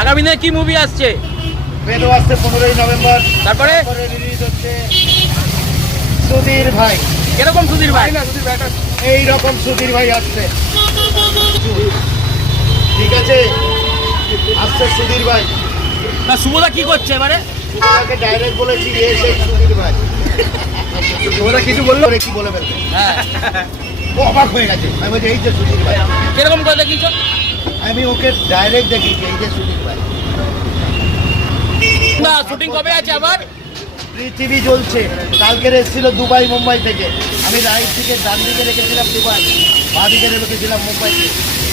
আগামী দিনে কি মুভি আসছে? আসছে পনেরোই নভেম্বর। তারপরে? রিলিজ হচ্ছে সুধীর ভাই। কীরকম সুধীর ভাই? এই রকম সুধীর ভাই আসছে। ঠিক আছে? আসছে সুধীর ভাই। না শুভদা কি করছে এবারে? ডাইরেক্ট বলেছি এ সেই সুধীর ভাই। কিছু বলল? কি বলে ফেলবে? হ্যাঁ। ও অবাক হয়ে গেছে। আমি বলছি এই যে সুধীর ভাই। কীরকম করে দেখিয়েছো? আমি ওকে ডাইরেক্ট দেখিয়েছি এই যে সুধীর ভাই। না শুটিং কবে আছে আবার? পৃথিবী জ্বলছে। কালকে এসেছিল দুবাই মুম্বাই থেকে। আমি রাইট দিকে ডান দিকে রেখেছিলাম দুবাই বা দিকে রেখেছিলাম মুম্বাইতে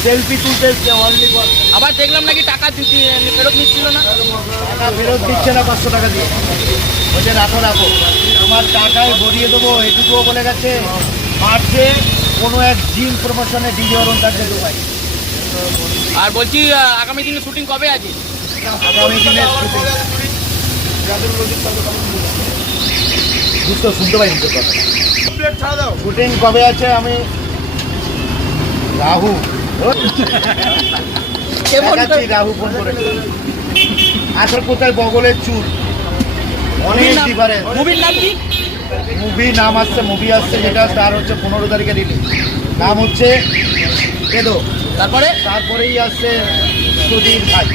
সেলফি তুলতে এসছে অনলি আবার দেখলাম নাকি টাকা ফেরত নিচ্ছিল না। টাকা ফেরত দিচ্ছে না পাঁচশো টাকা দিয়ে। বলছে রাখো রাখো। তোমার টাকায় ভরিয়ে দেবো এটুকুও বলে গেছে। মার্চে কোনো এক জিম প্রমোশনে ডিজে অরণ থাকবে দুবাই আর বলছি আগামী দিনে শুটিং কবে আছে? আগামী দিনে বুঝতে শুনতে কথা। শুটিং কবে আছে আমি? রাহু। রাহু ফোন করেছে। আসল কোথায় বগলের চুল। অনেক ডিফারেন্স মুভির নাম কি? মুভি নাম আসছে মুভি আসছে যেটা তার হচ্ছে পনেরো তারিখে রিলিজ নাম হচ্ছে কেদো তারপরে? তারপরেই আসছে সুদীপ ভাই।